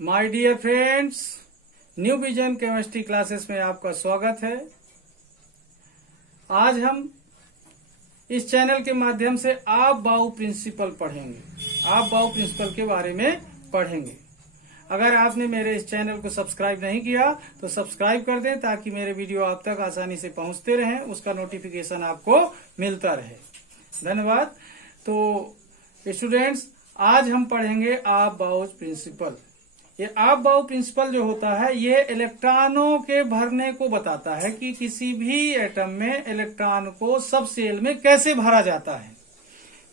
My dear friends, new vision chemistry classes में आपका स्वागत है। आज हम इस चैनल के माध्यम से आप बाउ प्रिंसिपल पढ़ेंगे। आप बाउ प्रिंसिपल के बारे में पढ़ेंगे। अगर आपने मेरे इस चैनल को सब्सक्राइब नहीं किया तो सब्सक्राइब कर दें ताकि मेरे वीडियो आप तक आसानी से पहुंचते रहें, उसका नोटिफिकेशन आपको मिलता रहे। धन्यवाद। तो स्टूडेंट्स, आज हम पढ़ेंगे आप बाउ प्रिंसिपल। ये आप बाउ प्रिंसिपल जो होता है ये इलेक्ट्रॉनों के भरने को बताता है कि किसी भी एटम में इलेक्ट्रॉन को सब सेल में कैसे भरा जाता है।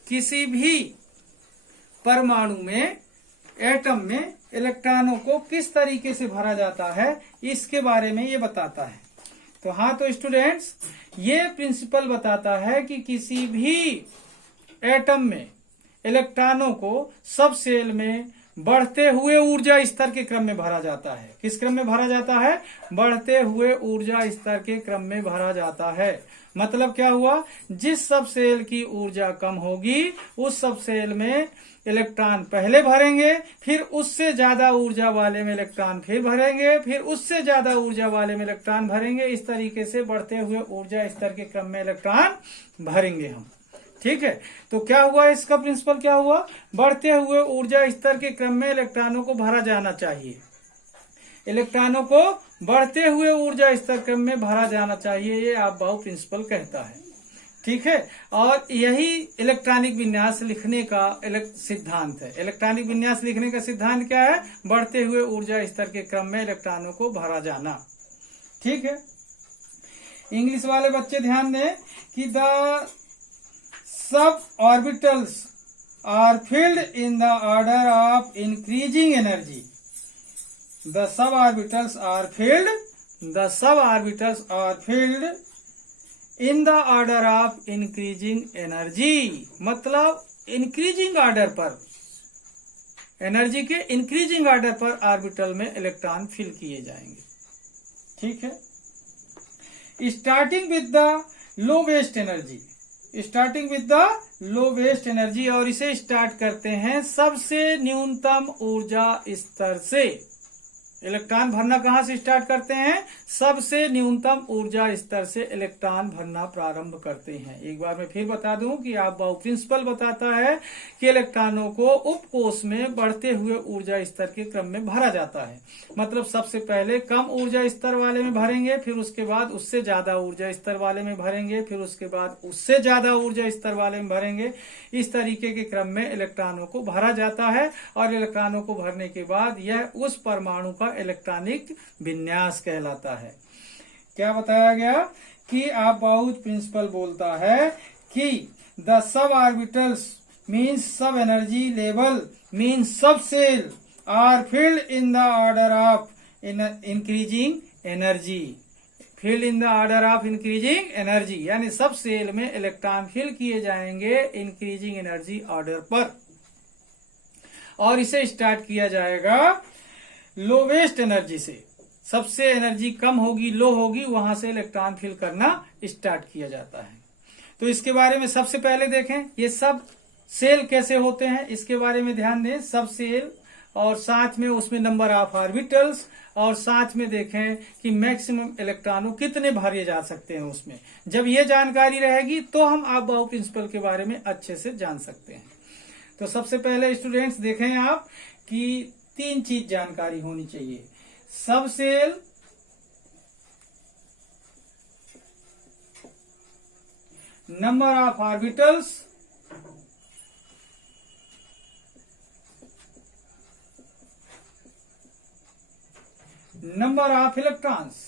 किसी भी परमाणु में एटम में इलेक्ट्रॉनों को किस तरीके से भरा जाता है इसके बारे में ये बताता है। तो हाँ, तो स्टूडेंट्स, ये प्रिंसिपल बताता है कि किसी भी एटम में इलेक्ट्रॉनों को सब सेल में बढ़ते हुए ऊर्जा स्तर के क्रम में भरा जाता है। किस क्रम में भरा जाता है? बढ़ते हुए ऊर्जा स्तर के क्रम में भरा जाता है। मतलब क्या हुआ? जिस सब सेल की ऊर्जा कम होगी उस सब सेल में इलेक्ट्रॉन पहले भरेंगे, फिर उससे ज्यादा ऊर्जा वाले में इलेक्ट्रॉन फिर भरेंगे, फिर उससे ज्यादा ऊर्जा वाले में इलेक्ट्रॉन भरेंगे। इस तरीके से बढ़ते हुए ऊर्जा स्तर के क्रम में इलेक्ट्रॉन भरेंगे हम। ठीक है, तो क्या हुआ? इसका प्रिंसिपल क्या हुआ? बढ़ते हुए ऊर्जा स्तर के क्रम में इलेक्ट्रॉनों को भरा जाना चाहिए। इलेक्ट्रॉनों को बढ़ते हुए ऊर्जा स्तर क्रम में भरा जाना चाहिए, ये आप बाउ प्रिंसिपल कहता है। ठीक है, और यही इलेक्ट्रॉनिक विन्यास लिखने का सिद्धांत है। इलेक्ट्रॉनिक विन्यास लिखने का सिद्धांत क्या है? बढ़ते हुए ऊर्जा स्तर के क्रम में इलेक्ट्रॉनों को भरा जाना। ठीक है, इंग्लिश वाले बच्चे ध्यान दें कि the sub orbitals are filled in the order of increasing energy. The suborbitals are filled. The suborbitals are filled in the order of increasing energy. मतलब increasing order पर, एनर्जी के increasing order पर orbital में electron fill किए जाएंगे। ठीक है, starting with the lowest energy. Starting with the lowest energy, और इसे स्टार्ट करते हैं सबसे न्यूनतम ऊर्जा स्तर से। इलेक्ट्रॉन भरना कहां से स्टार्ट करते हैं? सबसे न्यूनतम ऊर्जा स्तर से इलेक्ट्रॉन भरना प्रारंभ करते हैं। एक बार मैं फिर बता दूं कि आप बाउ प्रिंसिपल बताता है कि इलेक्ट्रॉनों को उपकोष में बढ़ते हुए ऊर्जा स्तर के क्रम में भरा जाता है। मतलब सबसे पहले कम ऊर्जा स्तर वाले में भरेंगे, फिर उसके बाद उससे ज्यादा ऊर्जा स्तर वाले में भरेंगे, फिर उसके बाद उससे ज्यादा ऊर्जा स्तर वाले में भरेंगे। इस तरीके के क्रम में इलेक्ट्रॉनों को भरा जाता है, और इलेक्ट्रॉनों को भरने के बाद यह उस परमाणु का इलेक्ट्रॉनिक विन्यास कहलाता है। क्या बताया गया कि आप बाउ प्रिंसिपल बोलता है कि the sub orbitals means sub energy level means sub shell are filled in the order of increasing energy. Filled in the order of increasing energy यानी सब सेल में इलेक्ट्रॉन फिल किए जाएंगे इंक्रीजिंग एनर्जी ऑर्डर पर, और इसे start किया जाएगा low waist energy से। सबसे एनर्जी कम होगी, लो होगी, वहां से इलेक्ट्रॉन फिल करना स्टार्ट किया जाता है। तो इसके बारे में सबसे पहले देखें ये सब सेल कैसे होते हैं, इसके बारे में ध्यान दें। सब सेल, और साथ में उसमें नंबर ऑफ ऑर्बिटल्स, और साथ में देखें कि मैक्सिमम इलेक्ट्रॉनों कितने भरे जा सकते हैं उसमें। जब ये जानकारी रहेगी तो हम आप बाउ प्रिंसिपल के बारे में अच्छे से जान सकते हैं। तो सबसे पहले स्टूडेंट्स देखें आप कि 3 चीज जानकारी होनी चाहिए। Sub shell, number of orbitals, number of electrons.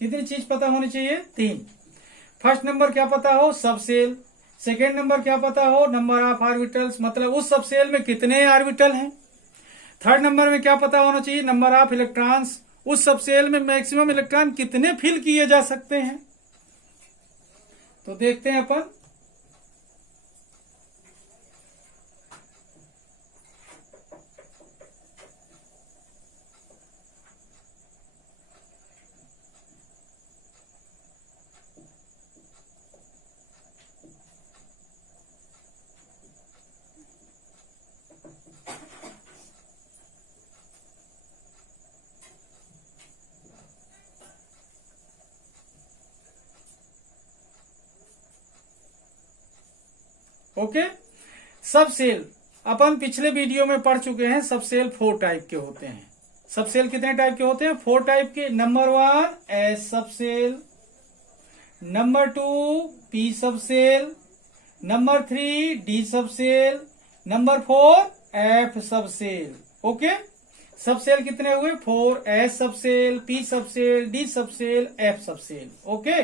कितनी चीज पता होनी चाहिए? 3। फर्स्ट नंबर क्या पता हो? सब सेल। सेकेंड नंबर क्या पता हो? नंबर ऑफ ऑर्बिटल्स, मतलब उस सब सेल में कितने ऑर्बिटल हैं। थर्ड नंबर में क्या पता होना चाहिए? नंबर ऑफ इलेक्ट्रॉन्स, उस सब सेल में मैक्सिमम इलेक्ट्रॉन कितने फिल किए जा सकते हैं। तो देखते हैं अपन। ओके। सब सेल अपन पिछले वीडियो में पढ़ चुके हैं। सब सेल 4 टाइप के होते हैं। सब सेल कितने टाइप के होते हैं? 4 टाइप के। नंबर 1 एस सब सेल, नंबर 2 पी सब सेल, नंबर 3 डी सब सेल, नंबर 4 एफ सब सेल। ओके। सब सेल कितने हुए? 4। एस सब सेल, पी सब सेल, डी सब सेल, एफ सब सेल। ओके।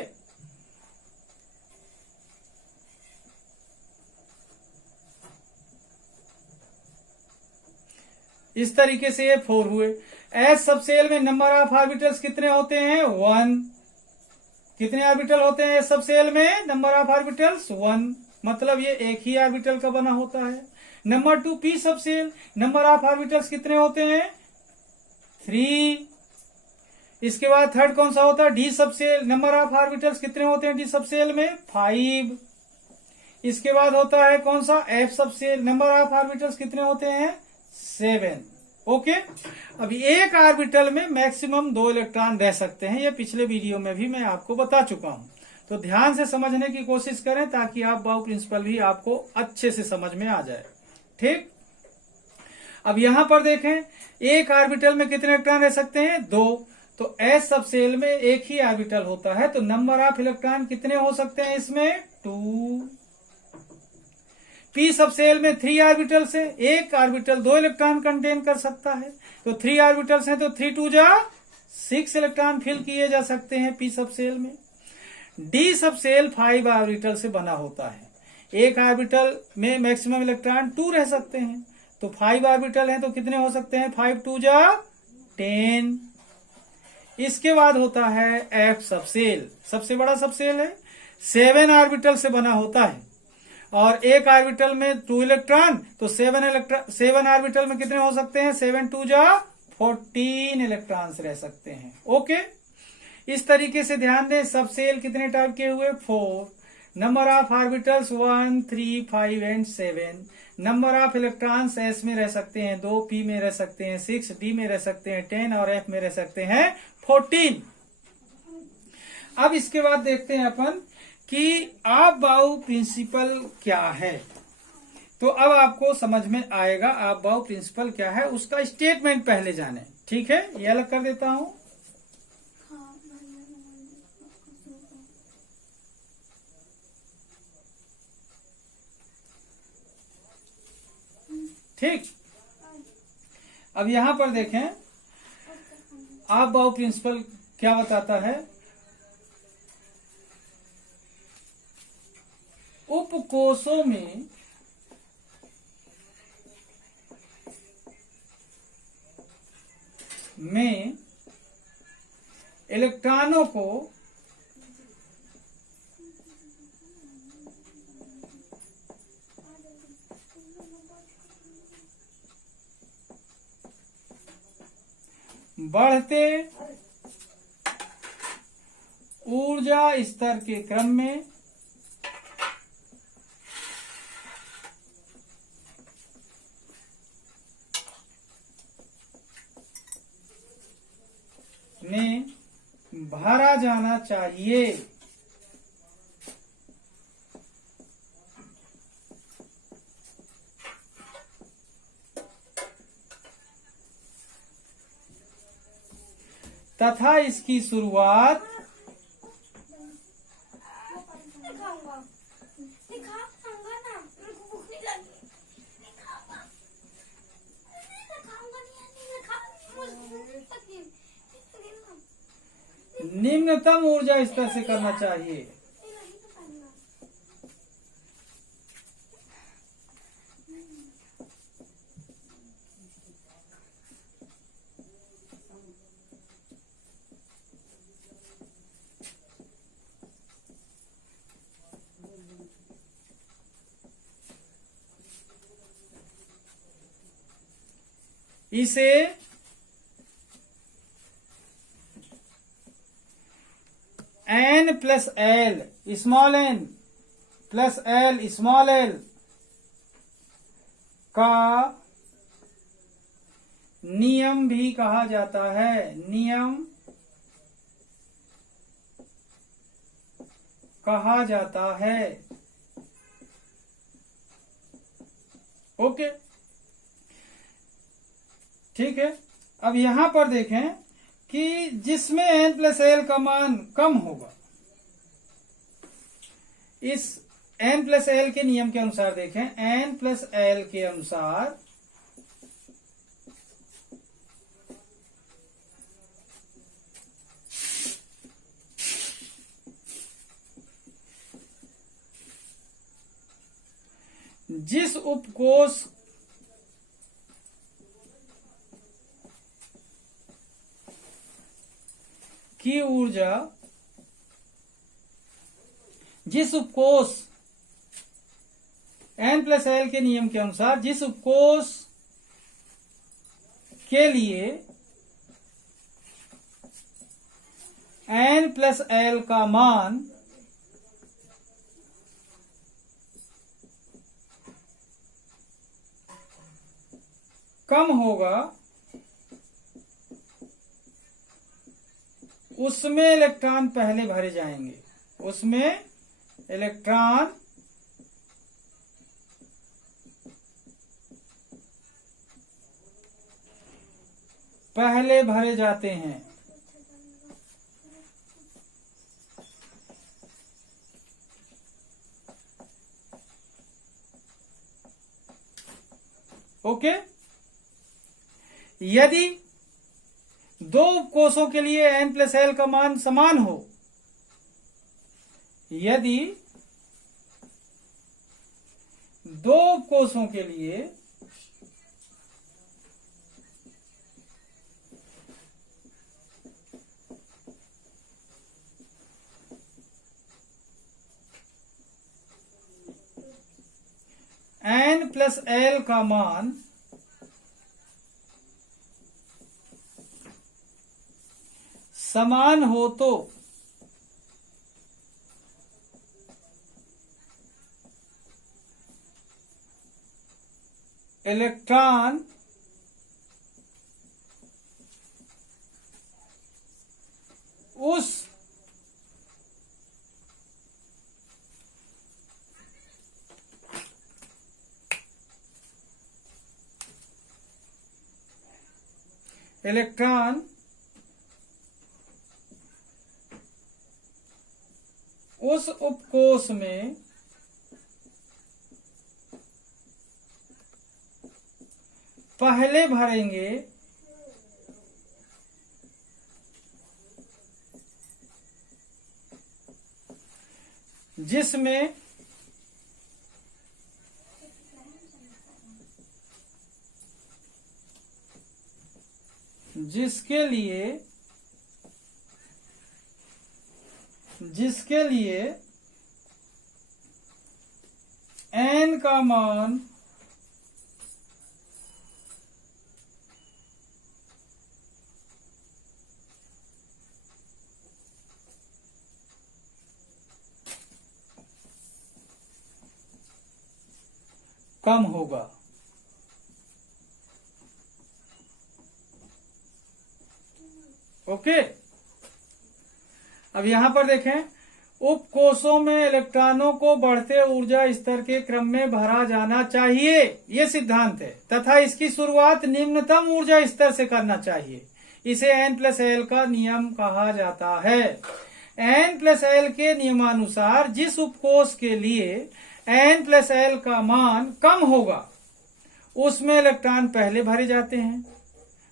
इस तरीके से ये 4 हुए। एस सब सेल में नंबर ऑफ ऑर्बिटल्स कितने होते हैं? 1। कितने ऑर्बिटल होते हैं एस सब सेल में? नंबर ऑफ ऑर्बिटल्स 1, मतलब ये एक ही ऑर्बिटल का बना होता है। नंबर 2 पी सब सेल, नंबर ऑफ ऑर्बिटल्स कितने होते हैं? 3। इसके बाद थर्ड कौन सा होता है? डी सब सेल, नंबर ऑफ ऑर्बिटल्स कितने होते हैं डी सब सेल में? 5। इसके बाद होता है कौन सा? एफ सब सेल, नंबर ऑफ ऑर्बिटल्स कितने होते हैं? 7। ओके। अभी एक ऑर्बिटल में मैक्सिमम 2 इलेक्ट्रॉन रह सकते हैं। ये पिछले वीडियो में भी मैं आपको बता चुका हूं। तो ध्यान से समझने की कोशिश करें ताकि आप बाउ प्रिंसिपल भी आपको अच्छे से समझ में आ जाए। ठीक। अब यहां पर देखें, एक ऑर्बिटल में कितने इलेक्ट्रॉन रह सकते हैं? 2। तो एस सब सेल में एक ही ऑर्बिटल होता है, तो नंबर ऑफ इलेक्ट्रॉन कितने हो सकते हैं इसमें? 2। पी सब सेल में 3 ऑर्बिटल्स है, एक ऑर्बिटल 2 इलेक्ट्रॉन कंटेन कर सकता है, तो 3 ऑर्बिटल्स हैं, तो 3 2 जा 6 इलेक्ट्रॉन फिल किए जा सकते हैं पी सब सेल में। डी सब सेल 5 ऑर्बिटल से बना होता है। एक ऑर्बिटल में मैक्सिमम इलेक्ट्रॉन 2 रह सकते हैं, तो 5 ऑर्बिटल हैं, तो कितने हो सकते हैं? 5 2 जा 10। इसके बाद होता है एफ सब सेल, सबसे बड़ा सब सेल है, 7 ऑर्बिटल से बना होता है, और एक ऑर्बिटल में 2 इलेक्ट्रॉन, तो 7 ऑर्बिटल में कितने हो सकते हैं? 7 2 जा 14 इलेक्ट्रॉन्स रह सकते हैं। ओके। इस तरीके से ध्यान दें, सब सेल कितने टाइप के हुए? 4। Number of orbitals 1 3 5 and 7। Number of electrons S में रह सकते हैं 2, पी में रह सकते हैं 6, डी में रह सकते हैं 10 और एफ में रह सकते हैं 14। अब इसके बाद देखते हैं अपन कि आप बाउ प्रिंसिपल क्या है। तो अब आपको समझ में आएगा आप बाउ प्रिंसिपल क्या है, उसका स्टेटमेंट पहले जाने। ठीक है, ये अलग कर देता हूं। ठीक। अब यहां पर देखें, आप बाउ प्रिंसिपल क्या बताता है? उपकोषों में इलेक्ट्रॉनों को बढ़ते ऊर्जा स्तर के क्रम में भरा जाना चाहिए। तथा इसकी शुरुआत निम्नतम ऊर्जा स्तर से करना चाहिए। इसे n plus L small n plus L small l का नियम भी कहा जाता है। नियम कहा जाता है। ओके, ठीक है। अब यहां पर देखें कि जिसमें n+l का मान कम होगा, इस n+l के नियम के अनुसार देखें, n+l के अनुसार जिस उपकोष की ऊर्जा, जिस उपकोष n+l के नियम के अनुसार जिस उपकोष के लिए n+l का मान कम होगा, उसमें इलेक्ट्रॉन पहले भरे जाएंगे, उसमें इलेक्ट्रॉन पहले भरे जाते हैं। ओके, यदि दो उपकोषों के लिए n+l का मान समान हो, यदि दो उपकोषों के लिए n+l का मान समान हो तो इलेक्ट्रॉन उस इलेक्ट्रॉन उस उपकोष में पहले भरेंगे जिसमें जिसके लिए n का मान कम होगा। ओके, अब यहां पर देखें, उपकोषों में इलेक्ट्रॉनों को बढ़ते ऊर्जा स्तर के क्रम में भरा जाना चाहिए, ये सिद्धांत है, तथा इसकी शुरुआत निम्नतम ऊर्जा स्तर से करना चाहिए। इसे n+l का नियम कहा जाता है। n+l के नियमानुसार जिस उपकोष के लिए n+l का मान कम होगा, उसमें इलेक्ट्रॉन पहले भरे जाते हैं।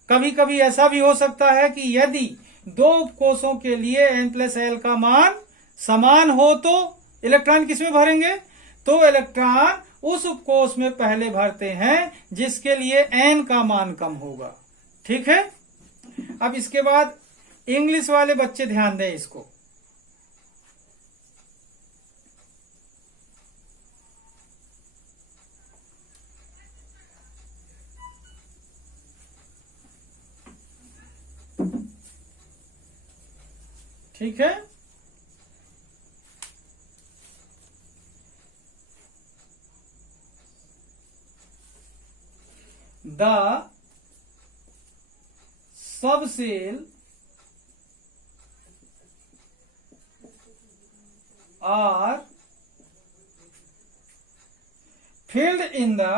कभी कभी ऐसा भी हो सकता है कि यदि दो उपकोषों के लिए n+l का मान समान हो तो इलेक्ट्रॉन किसमें भरेंगे, तो इलेक्ट्रॉन उस उपकोष में पहले भरते हैं जिसके लिए n का मान कम होगा। ठीक है, अब इसके बाद इंग्लिश वाले बच्चे ध्यान दें इसको। ठीक है, the subshell are filled in the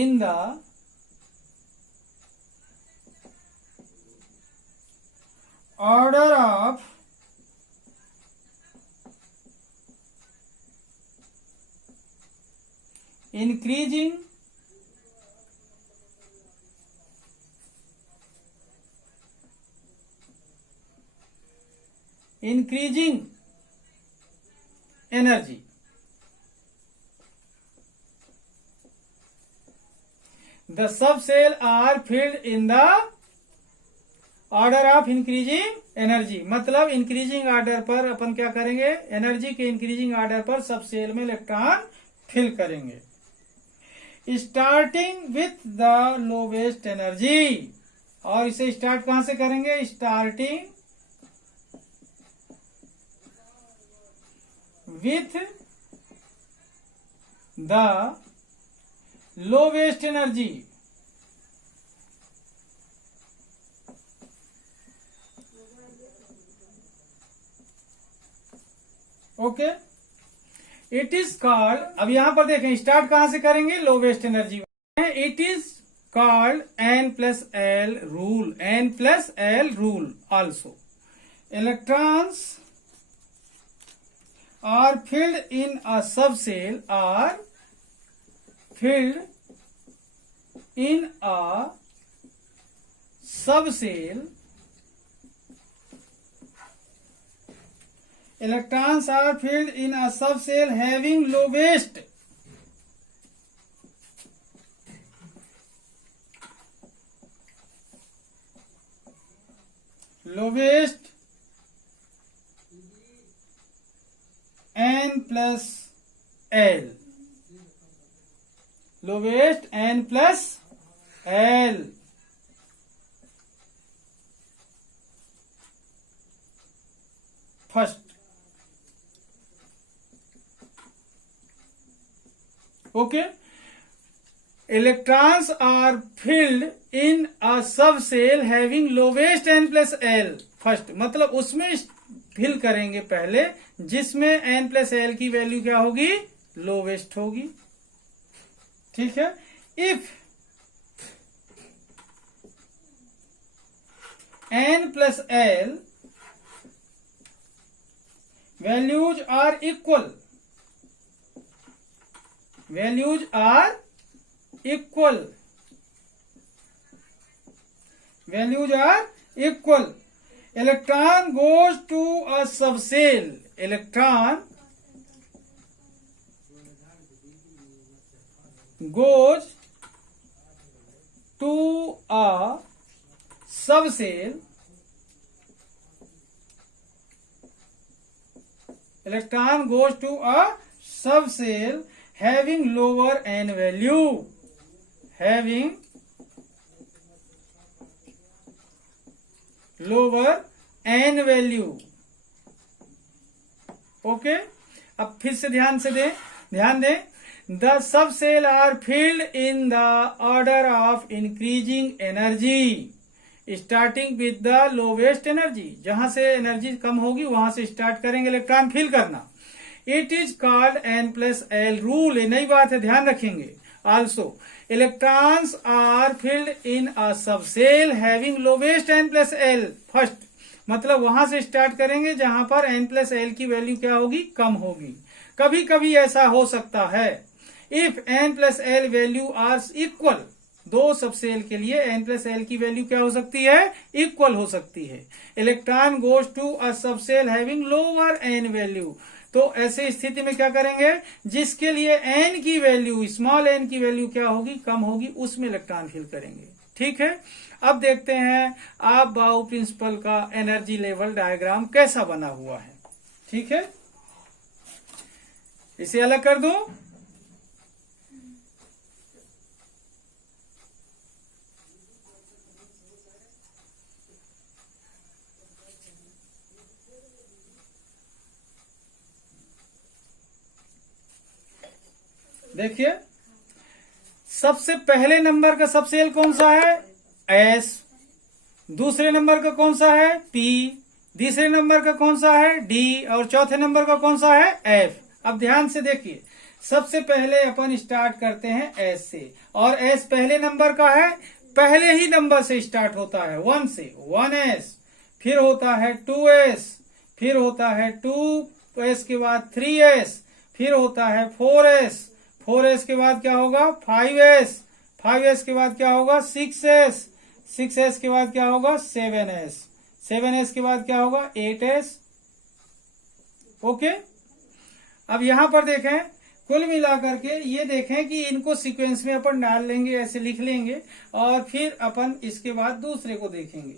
in the order of increasing energy. The subcell are filled in the order of increasing energy. मतलब इंक्रीजिंग ऑर्डर पर अपन क्या करेंगे, एनर्जी के इंक्रीजिंग ऑर्डर पर सब सेल में इलेक्ट्रॉन फिल करेंगे. Starting with the lowest energy. और इसे स्टार्ट कहां से करेंगे, starting with the lowest energy. Okay, it is called, अब यहां पर देखें स्टार्ट कहां से करेंगे, lowest energy. It is called N+L rule. N+L rule also. Electrons are filled in a subcell, are filled in a subcell. Electrons are filled in a subcell having lowest N+L. Lowest N+L. First. Okay. Electrons are filled in a subcell having lowest N+L. First. मतलब उसमें fill करेंगे पहले जिसमें N+L की value क्या होगी, lowest होगी. ठीक है. If N+L values are equal, electron goes to a subcell. Electron goes to a subcell. Electron goes to a subcell having lower N value. Having lower N value. Okay. अब फिर से ध्यान दें. The subcell are filled in the order of increasing energy, starting with the lowest energy. जहां से energy कम होगी वहां से स्टार्ट करेंगे इलेक्ट्रॉन फिल करना. It is called N+L rule. ये नई बात है, ध्यान रखेंगे. Also, electrons are filled in a subcell having lowest N+L first. मतलब वहां से स्टार्ट करेंगे जहां पर N+L की वैल्यू क्या होगी, कम होगी. कभी कभी ऐसा हो सकता है. If N+L value are equal, दो सबसेल के लिए N+L की वैल्यू क्या हो सकती है, इक्वल हो सकती है. Electron goes to a subshell having lower N value. तो ऐसे स्थिति में क्या करेंगे, जिसके लिए N की वैल्यू, स्मॉल n की वैल्यू क्या होगी, कम होगी, उसमें इलेक्ट्रॉन फिल करेंगे. ठीक है. अब देखते हैं आप-बाउ प्रिंसिपल का एनर्जी लेवल डायग्राम कैसा बना हुआ है. ठीक है. इसे अलग कर दूं. देखिए, सबसे पहले नंबर का सबसेल कौन सा है, S. दूसरे नंबर का कौन सा है, P. तीसरे नंबर का कौन सा है, D. और चौथे नंबर का कौन सा है, F. अब ध्यान से देखिए, सबसे पहले अपन स्टार्ट करते हैं एस से, और एस पहले नंबर का है, पहले ही नंबर से स्टार्ट होता है 1 से, 1s, फिर होता है 2s, फिर होता है 2s के बाद 3s, फिर होता है 4s, 4s के बाद क्या होगा 5s, 5s के बाद क्या होगा 6s, 6s के बाद क्या होगा 7s, 7s के बाद क्या होगा 8s। ओके, अब यहां पर देखें, कुल मिलाकर के ये देखें कि इनको सीक्वेंस में अपन डाल लेंगे, ऐसे लिख लेंगे, और फिर अपन इसके बाद दूसरे को देखेंगे।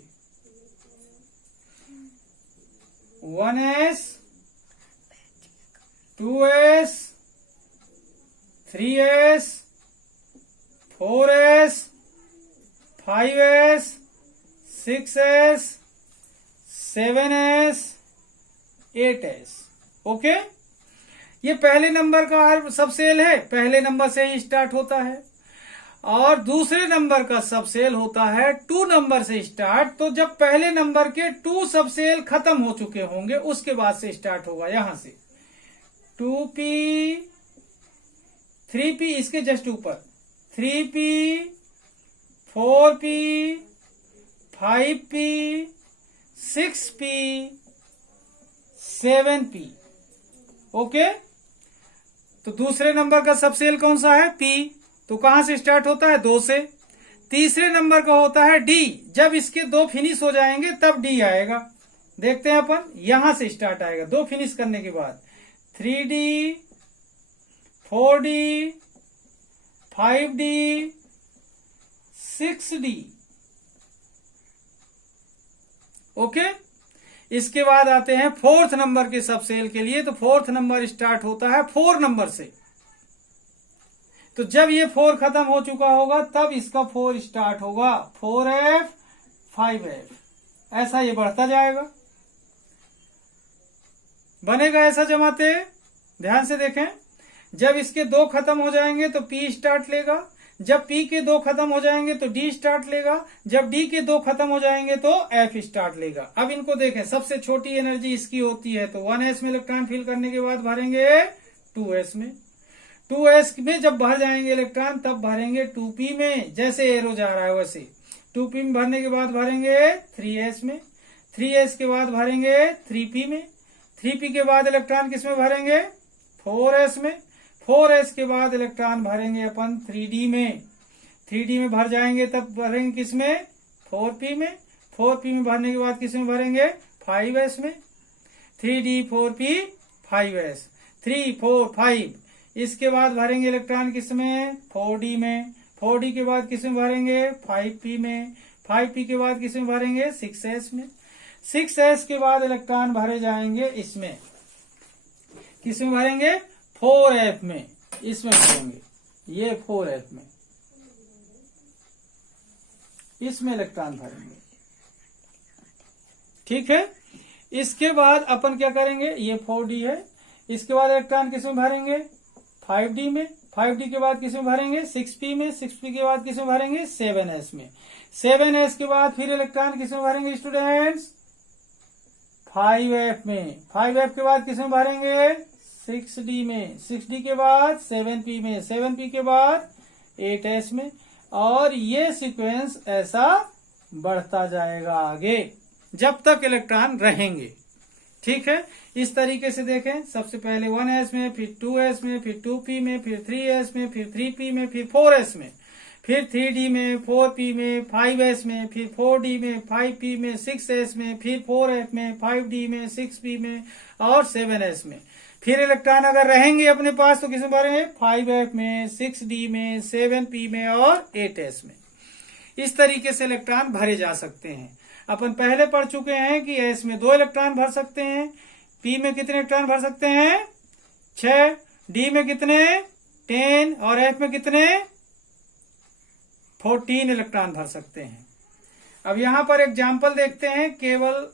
1s, 2s, 3s, 4s, 5s, 6s, 7s, 8s। Okay, ये पहले नंबर का सबसेल है, पहले नंबर से ही स्टार्ट होता है, और दूसरे नंबर का सबसेल होता है 2 नंबर से स्टार्ट। तो जब पहले नंबर के 2 सबसेल खत्म हो चुके होंगे उसके बाद से स्टार्ट होगा, यहां से 2p, 3p, इसके जस्ट ऊपर 3p, 4p, 5p, 6p, 7p। Okay, तो दूसरे नंबर का सबसेल कौन सा है p, तो कहां से स्टार्ट होता है 2 से। तीसरे नंबर का होता है d, जब इसके 2 फिनिश हो जाएंगे तब d आएगा। देखते हैं अपन, यहां से स्टार्ट आएगा 2 फिनिश करने के बाद 3d, 4d, 5d, 6d। Okay, इसके बाद आते हैं 4th नंबर के सबसेल के लिए। तो 4th नंबर स्टार्ट होता है 4 नंबर से, तो जब ये 4 खत्म हो चुका होगा तब इसका 4 स्टार्ट होगा, 4f, 5f, ऐसा ये बढ़ता जाएगा, बनेगा ऐसा जमाते। ध्यान से देखें, जब इसके 2 खत्म हो जाएंगे तो p स्टार्ट लेगा, जब p के 2 खत्म हो जाएंगे तो d स्टार्ट लेगा, जब d के 2 खत्म हो जाएंगे तो f स्टार्ट लेगा। अब इनको देखें, सबसे छोटी एनर्जी इसकी होती है, तो 1s में इलेक्ट्रॉन फिल करने के बाद भरेंगे 2s में, 2s में जब भर जाएंगे इलेक्ट्रॉन तब भरेंगे 2p में, जैसे एरो जा रहा है वैसे 2p में भरने के बाद भरेंगे 3s में, 3s के बाद भरेंगे 3p में, 3p के बाद इलेक्ट्रॉन किस में भरेंगे 4s में, 4s के बाद इलेक्ट्रॉन भरेंगे अपन 3d में, 3d में भर जाएंगे तब भरेंगे किस में 4p में, 4p में भरने के बाद किस में भरेंगे 5s में, 3d 4p 5s, 3 4 5, इसके बाद भरेंगे इलेक्ट्रॉन किस में 4d में, 4d के बाद किस में भरेंगे 5p में, 5p के बाद किस में भरेंगे 6s में, 6s के बाद इलेक्ट्रॉन भरे जाएंगे इसमें, किस में भरेंगे 4f में, इसमें भरेंगे, ये 4f में, इसमें इलेक्ट्रॉन भरेंगे। ठीक है, इसके बाद अपन क्या करेंगे, ये 4d है, इसके बाद इलेक्ट्रॉन किस में भरेंगे 5d में, 5d के बाद किस में भरेंगे 6p में, 6p के बाद किस में भरेंगे 7s में, 7s के बाद फिर इलेक्ट्रॉन किस में भरेंगे स्टूडेंट्स 5f में, 5f के बाद किस में भरेंगे 6d में, 6d के बाद 7p में, 7p के बाद 8s में, और ये सीक्वेंस ऐसा बढ़ता जाएगा आगे जब तक इलेक्ट्रॉन रहेंगे। ठीक है, इस तरीके से देखें, सबसे पहले 1s में, फिर 2s में, फिर 2p में, फिर 3s में, फिर 3p में, फिर 4s में, फिर 3d में, 4p में, 5s में, फिर 4d में, 5p में, 6s में, फिर 4f में, 5d में, 6p में और 7s में। फिर इलेक्ट्रॉन अगर रहेंगे अपने पास तो किसमें भरेंगे 5f में, 6d में, 7p में और 8s में। इस तरीके से इलेक्ट्रॉन भरे जा सकते हैं। अपन पहले पढ़ चुके हैं कि s में 2 इलेक्ट्रॉन भर सकते हैं, p में कितने इलेक्ट्रॉन भर सकते हैं 6, d में कितने 10 और f में कितने 14 इलेक्ट्रॉन भर सकते हैं। अब यहां पर एग्जाम्पल देखते हैं, केवल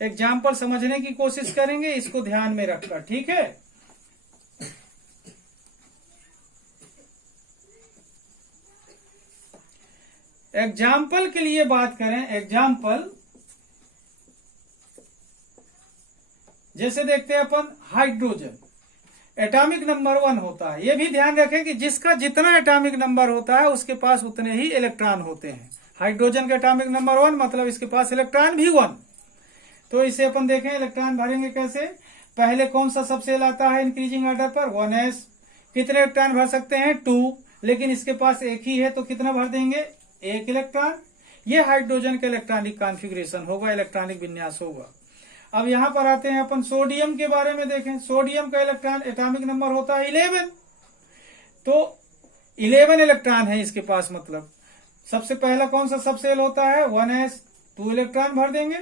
एग्जाम्पल समझने की कोशिश करेंगे, इसको ध्यान में रखकर। ठीक है, एग्जाम्पल के लिए बात करें, एग्जाम्पल जैसे देखते हैं अपन हाइड्रोजन, एटॉमिक नंबर 1 होता है। ये भी ध्यान रखें कि जिसका जितना एटॉमिक नंबर होता है उसके पास उतने ही इलेक्ट्रॉन होते हैं। हाइड्रोजन का एटॉमिक नंबर 1 मतलब इसके पास इलेक्ट्रॉन भी 1। तो इसे अपन देखें इलेक्ट्रॉन भरेंगे कैसे। पहले कौन सा सबसेल आता है इंक्रीजिंग ऑर्डर पर, 1s। कितने इलेक्ट्रॉन भर सकते हैं, 2, लेकिन इसके पास एक ही है तो कितना भर देंगे, 1 इलेक्ट्रॉन। ये हाइड्रोजन का इलेक्ट्रॉनिक कॉन्फ़िगरेशन होगा, इलेक्ट्रॉनिक विन्यास होगा। अब यहां पर आते हैं अपन सोडियम के बारे में देखें। सोडियम का इलेक्ट्रॉन एटॉमिक नंबर होता है 11। तो 11 इलेक्ट्रॉन है इसके पास, मतलब सबसे पहला कौन सा सबसेल होता है, 1s, 2 इलेक्ट्रॉन भर देंगे।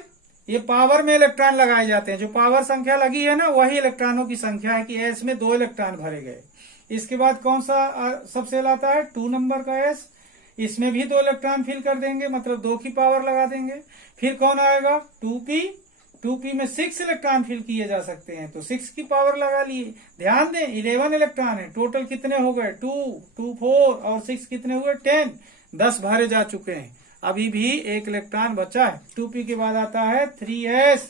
ये पावर में इलेक्ट्रॉन लगाए जाते हैं, जो पावर संख्या लगी है ना वही इलेक्ट्रॉनों की संख्या है कि एस में 2 इलेक्ट्रॉन भरे गए। इसके बाद कौन सा सबसेल आता है, 2 नंबर का एस, इसमें भी 2 इलेक्ट्रॉन फिल कर देंगे, मतलब 2 की पावर लगा देंगे। फिर कौन आएगा, 2p। 2p में 6 इलेक्ट्रॉन फिल किए जा सकते हैं तो 6 की पावर लगा लिए। ध्यान दें 11 इलेक्ट्रॉन है, टोटल कितने हो गए, 2, 2, 4 और 6 कितने हुए, 10। 10 भरे जा चुके हैं, अभी भी 1 इलेक्ट्रॉन बचा है। 2p के बाद आता है 3s,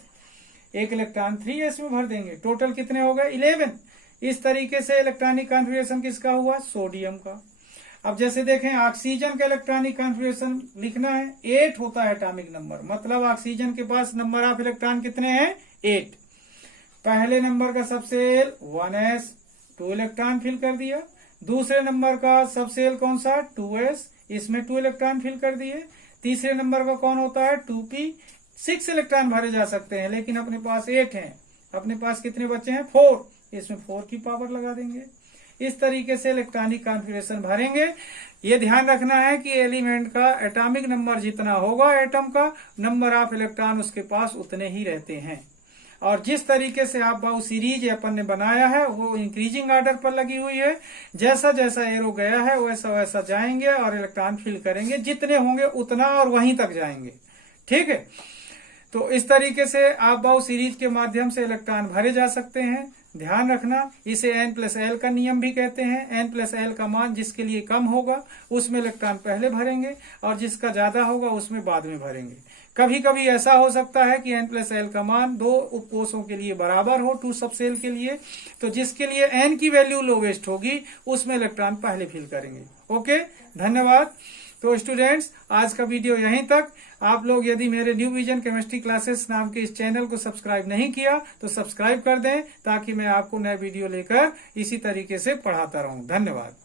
1 इलेक्ट्रॉन 3s में भर देंगे, टोटल कितने हो गए, 11। इस तरीके से इलेक्ट्रॉनिक कॉन्फ़िगरेशन किसका हुआ, सोडियम का। अब जैसे देखें ऑक्सीजन का इलेक्ट्रॉनिक कॉन्फ़िगरेशन लिखना है, 8 होता है एटॉमिक नंबर, मतलब ऑक्सीजन के पास नंबर ऑफ इलेक्ट्रॉन कितने हैं, 8। पहले नंबर का सबसेल 1s, 2 इलेक्ट्रॉन फिल कर दिया। दूसरे नंबर का सबसेल कौन सा, 2s, इसमें 2 इलेक्ट्रॉन फिल कर दिए। तीसरे नंबर का कौन होता है, 2p, 6 इलेक्ट्रॉन भरे जा सकते हैं लेकिन अपने पास 8 हैं, अपने पास कितने बचे हैं, 4, इसमें 4 की पावर लगा देंगे। इस तरीके से इलेक्ट्रॉनिक कॉन्फ़िगरेशन भरेंगे। ये ध्यान रखना है कि एलिमेंट का एटॉमिक नंबर जितना होगा एटम का, नंबर ऑफ इलेक्ट्रॉन उसके पास उतने ही रहते हैं। और जिस तरीके से आप बाउ सीरीज अपन ने बनाया है वो इंक्रीजिंग ऑर्डर पर लगी हुई है। जैसा जैसा एरो गया है वैसा वैसा जाएंगे और इलेक्ट्रॉन फिल करेंगे, जितने होंगे उतना और वहीं तक जाएंगे। ठीक है, तो इस तरीके से आप बाउ सीरीज के माध्यम से इलेक्ट्रॉन भरे जा सकते हैं। ध्यान रखना, इसे n+l का नियम भी कहते हैं। n+l का मान जिसके लिए कम होगा उसमें इलेक्ट्रॉन पहले भरेंगे और जिसका ज्यादा होगा उसमें बाद में भरेंगे। कभी कभी ऐसा हो सकता है कि n+l का मान 2 उपकोषों के लिए बराबर हो, 2 सबसेल के लिए, तो जिसके लिए n की वैल्यू लोवेस्ट होगी उसमें इलेक्ट्रॉन पहले फिल करेंगे। ओके, धन्यवाद। तो स्टूडेंट्स, आज का वीडियो यहीं तक। आप लोग यदि मेरे न्यू विजन केमिस्ट्री क्लासेस नाम के इस चैनल को सब्सक्राइब नहीं किया तो सब्सक्राइब कर दें, ताकि मैं आपको नए वीडियो लेकर इसी तरीके से पढ़ाता रहूं। धन्यवाद।